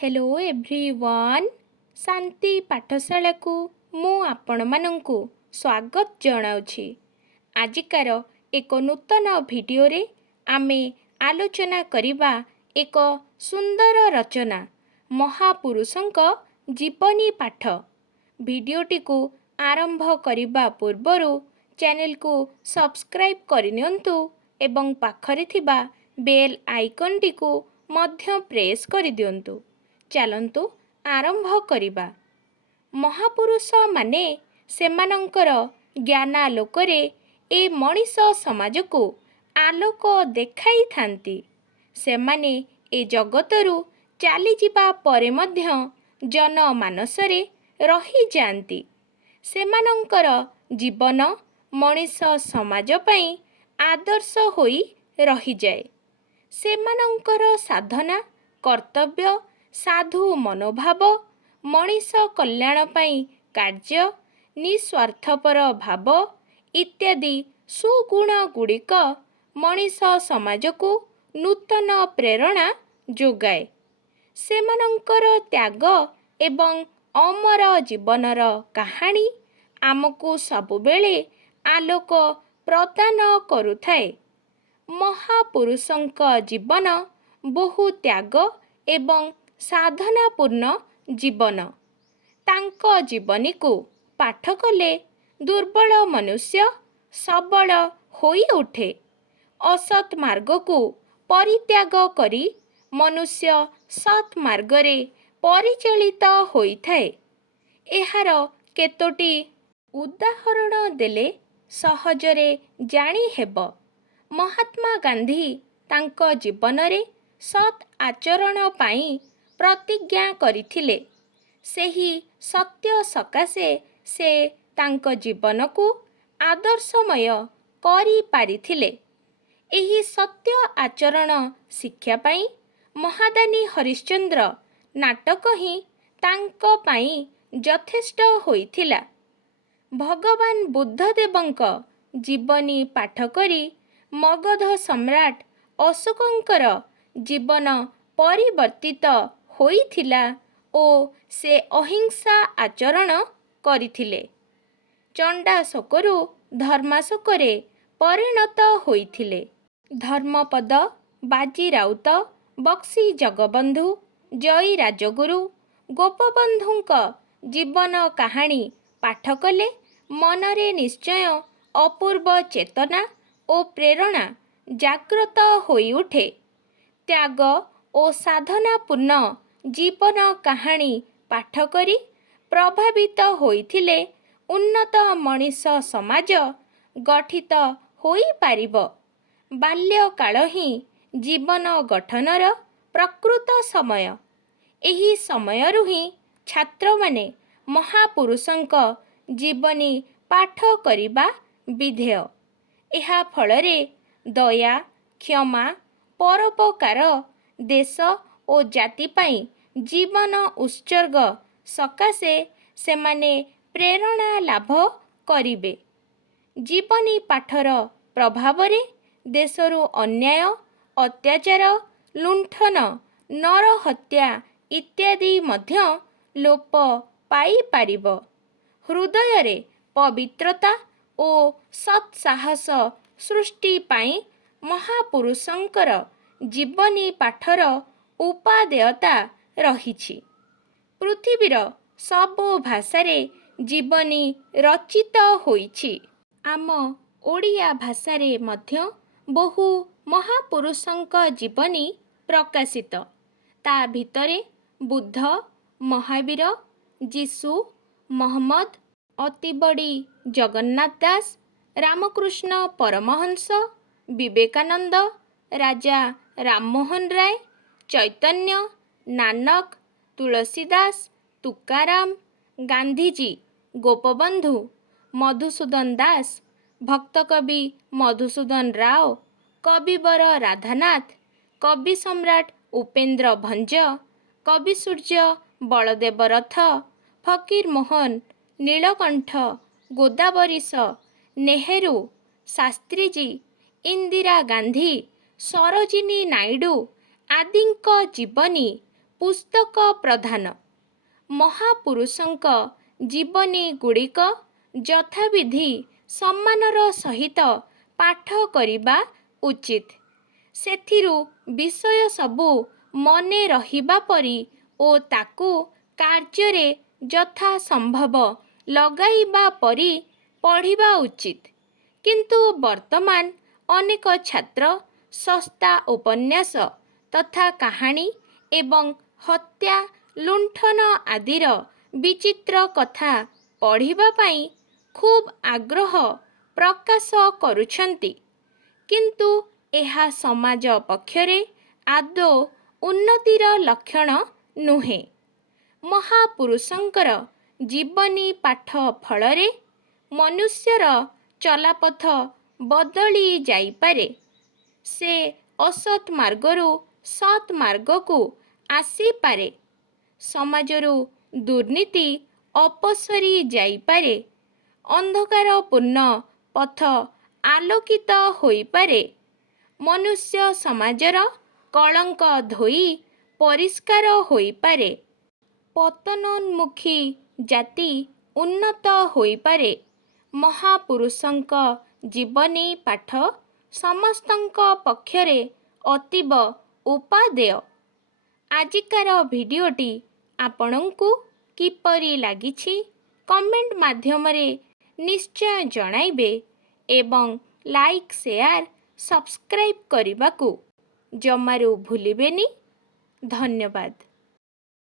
Hello everyone शांति पाठशाला को मु आपण मानंकु स्वागत जनाउछि। आजिकार एक नूतन वीडियो रे आमे आलोचना करिबा एक सुंदर रचना महापुरुषंक जीवनी पाठ। वीडियोटी को आरंभ करिबा पूर्वरु चैनल को सब्सक्राइब करनियंतु एवं पाखरे थिबा बेल आइकन टी को मध्य प्रेस करि दियंतु। चलंतु आरंभ करिबा। महापुरुष माने सेमानंकर ज्ञानालोकरे ए मनीष समाज को आलोक देखाई थांती। सेमाने ए जगतरु चाली जिबा परे मध्य जनमानसरे रही जांती। सेमानंकर जीवन मनीष समाज पई आदर्श होई रही जाए। सेमानंकर साधना कर्तव्य साधु मनोभाव मनीष कल्याण पाई कार्य निस्वार्थपर भाव इत्यादि सुगुण गुड़िक मनीष समाज को नूतन प्रेरणा जोगाए। सेमानंकर त्याग एवं अमर जीवनर कहानी आमको सबुबेले आलोक प्रदान करुथाए। महापुरुषंक जीवन बहु त्याग एवं साधनापूर्ण जीवन। तांको जीवनी को पाठ कले दुर्बल मनुष्य सबल होई उठे। असत मार्ग को परित्याग करी मनुष्य सत मार्गरे परिचालित होइथाए। एहार केतोटी उदाहरण देले सहजरे जानी हेब। महात्मा गांधी तांको जीवनरे सत आचरण पाई प्रतिज्ञा करिथिले। सेही सत्य सकाशे से तांको जीवन को आदर्शमय करि पारिथिले। एही सत्य आचरण शिक्षा पाई महादानी हरिश्चंद्र नाटक ही तांको पाई यथेष्ट होइथिला। भगवान बुद्धदेवंक जीवनी पाठ करी मगध सम्राट अशोकंकर जीवन परिवर्तित होइथिला ओ से अहिंसा आचरण करिथिले। चंडाशोकरु धर्माशोकरे परिणत होइथिले। धर्मपद बाजी राउत बक्सी जगबंधु जयी राजगुरु गोपबंधुंक जीवन कहानी पाठ कले मनरे निश्चय अपूर्व चेतना ओ प्रेरणा जागृत होई उठे। त्याग ओ साधनापूर्ण जीवन कहानी पाठ करी प्रभावित होइथिले उन्नत मनीष समाज गठित होई पारिबो। बाल्यकाल ही जीवन गठनर प्रकृत समय। एही समयरु ही छात्र माने महापुरुषंक जीवनी पाठ करिबा विधेय। एहा फलरे दया क्षमा परोपकार देश ओ जाति पाई जीवन उत्सर्ग सकाशे सेमाने प्रेरणा लाभ करिबे। जीवनी पाठर प्रभावरे देशरु अन्याय अत्याचार लुंठन नरहत्या इत्यादि मध्य लोप पाई पारिबो। हृदय पवित्रता ओ सत्साहस सृष्टि पाई महापुरुषंकर जीवनी पाठर उपादेयता रहिछि। पृथ्वीर सबो भाषारे जीवनी रचित होइछि। आम ओडिया भाषारे मध्य बहु महापुरुषंक जीवनी प्रकाशित। ता भितरे बुद्ध महावीर जीशु मोहम्मद अतिबड़ी जगन्नाथ दास रामकृष्ण परमहंस विवेकानंद राजा राममोहन राय चैतन्य नानक तुलसीदास तुकाराम गांधीजी गोपबंधु मधुसूदन दास भक्तकवि मधुसूदन राव कविवर राधानाथ कवि सम्राट उपेंद्र भंज कवि सूर्य बलदेव रथ फकीर मोहन नीलकंठ गोदावरीश नेहरू शास्त्रीजी इंदिरा गांधी सरोजिनी नायडू आदिଙ୍କ जीवनी ପୁସ୍ତକ ପ୍ରଧାନ ମହାପୁରୁଷଙ୍କ ଜୀବନୀଗୁଡ଼ିକ ଯଥାବିଧି ସମ୍ମାନର ସହିତ ପାଠ କରିବା ଉଚିତ। ସେଥିରୁ ବିଷୟ ସବୁ ମନେ ରହିବା ପରି ଓ ତାକୁ କାର୍ଯ୍ୟରେ ଯଥାସମ୍ଭବ ଲଗାଇବା ପରି ପଢ଼ିବା ଉଚିତ। କିନ୍ତୁ ବର୍ତ୍ତମାନ ଅନେକ ଛାତ୍ର ଶସ୍ତା ଉପନ୍ୟାସ ତଥା କାହାଣୀ ଏବଂ ହତ୍ୟା ଲୁଣ୍ଠନ ଆଦିର ବିଚିତ୍ର କଥା ପଢ଼ିବା ପାଇଁ ଖୁବ୍ ଆଗ୍ରହ ପ୍ରକାଶ କରୁଛନ୍ତି। କିନ୍ତୁ ଏହା ସମାଜ ପକ୍ଷରେ ଆଦୌ ଉନ୍ନତିର ଲକ୍ଷଣ ନୁହେଁ। ମହାପୁରୁଷଙ୍କର ଜୀବନୀ ପାଠ ଫଳରେ ମନୁଷ୍ୟର ଚଲାପଥ ବଦଳି ଯାଇପାରେ। ସେ ଅସତ୍ ମାର୍ଗରୁ ସତ୍ ମାର୍ଗକୁ ଆସିପାରେ। ସମାଜରୁ ଦୁର୍ନୀତି ଅପସରି ଯାଇପାରେ। ଅନ୍ଧକାରପୂର୍ଣ୍ଣ ପଥ ଆଲୋକିତ ହୋଇପାରେ। ମନୁଷ୍ୟ ସମାଜର କଳଙ୍କ ଧୋଇ ପରିଷ୍କାର ହୋଇପାରେ। ପତନୋନ୍ମୁଖୀ ଜାତି ଉନ୍ନତ ହୋଇପାରେ। ମହାପୁରୁଷଙ୍କ ଜୀବନୀ ପାଠ ସମସ୍ତଙ୍କ ପକ୍ଷରେ ଅତୀବ ଉପାଦେୟ। ଆଜିକାର ଭିଡ଼ିଓଟି ଆପଣଙ୍କୁ କିପରି ଲାଗିଛି କମେଣ୍ଟ ମାଧ୍ୟମରେ ନିଶ୍ଚୟ ଜଣାଇବେ ଏବଂ ଲାଇକ୍ ସେୟାର ସବସ୍କ୍ରାଇବ୍ କରିବାକୁ ଜମାରୁ ଭୁଲିବେନି। ଧନ୍ୟବାଦ।